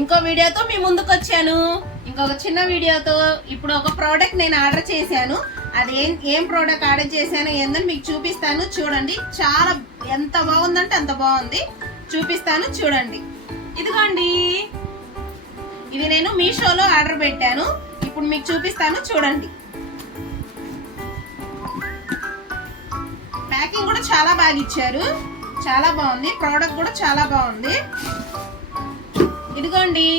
ఇంకో వీడియోతో మీ ముందుకు వచ్చాను. ఇంకొక చిన్న వీడియోతో ఇప్పుడు ఒక ప్రోడక్ట్ నేను ఆర్డర్ చేశాను. అది ఏం ఏం ప్రోడక్ట్ ఆర్డర్ చేశాను ఏందని మీకు చూపిస్తాను. చూడండి. చాలా ఎంత బాగుందంటే అంత బాగుంది. చూపిస్తాను చూడండి. ఇదిగోండి. ఇది నేను మీషోలో ఆర్డర్ పెట్టాను. ఇప్పుడు మీకు చూపిస్తాను చూడండి. ప్యాకింగ్ కూడా చాలా బాగా ఇచ్చారు. చాలా బాగుంది. ప్రోడక్ట్ కూడా చాలా బాగుంది. ఇదిగోండి.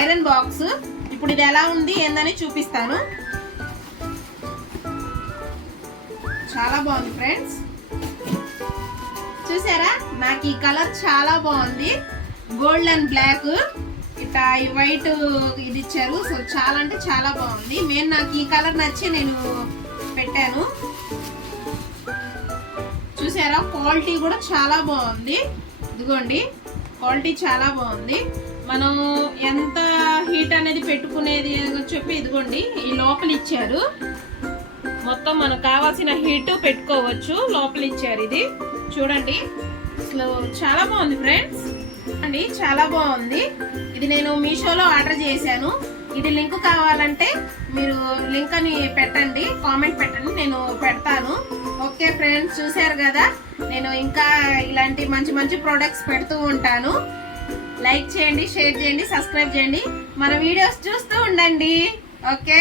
Iron box. ఇప్పుడు ఇది ఎలా ఉంది ఏందని చూపిస్తాను. చాలా బాగుంది ఫ్రెండ్స్. చూసారా? నాకు ఈ కలర్ చాలా బాగుంది. Gold and black. ఇట్లా ఈ వైట్ ఇది ఇచ్చారు. సో చాలా అంటే చాలా బాగుంది. నేను నాకు ఈ కలర్ నచ్చి నేను పెట్టాను. చూసారా? క్వాలిటీ కూడా చాలా బాగుంది. ఇదిగోండి. క్వాలిటీ చాలా బాగుంది. మనం ఎంత హీట్ అనేది పెట్టుకునేది అని చెప్పి ఇదిగోండి ఈ లోపల ఇచ్చారు. మొత్తం మనకు కావాల్సిన హీట్ పెట్టుకోవచ్చు లోపల ఇచ్చారు ఇది. చూడండి అసలు చాలా బాగుంది ఫ్రెండ్స్. అండి చాలా బాగుంది. ఇది నేను మీషోలో ఆర్డర్ చేశాను. ఇది లింక్ కావాలంటే మీరు లింక్ అని పెట్టండి కామెంట్ పెట్టండి నేను పెడతాను. ఓకే ఫ్రెండ్స్ చూశారు కదా? నేను ఇంకా ఇలాంటి మంచి మంచి ప్రోడక్ట్స్ పెడుతూ ఉంటాను. లైక్ చేయండి షేర్ చేయండి సబ్స్క్రైబ్ చేయండి. మన వీడియోస్ చూస్తూ ఉండండి. ఓకే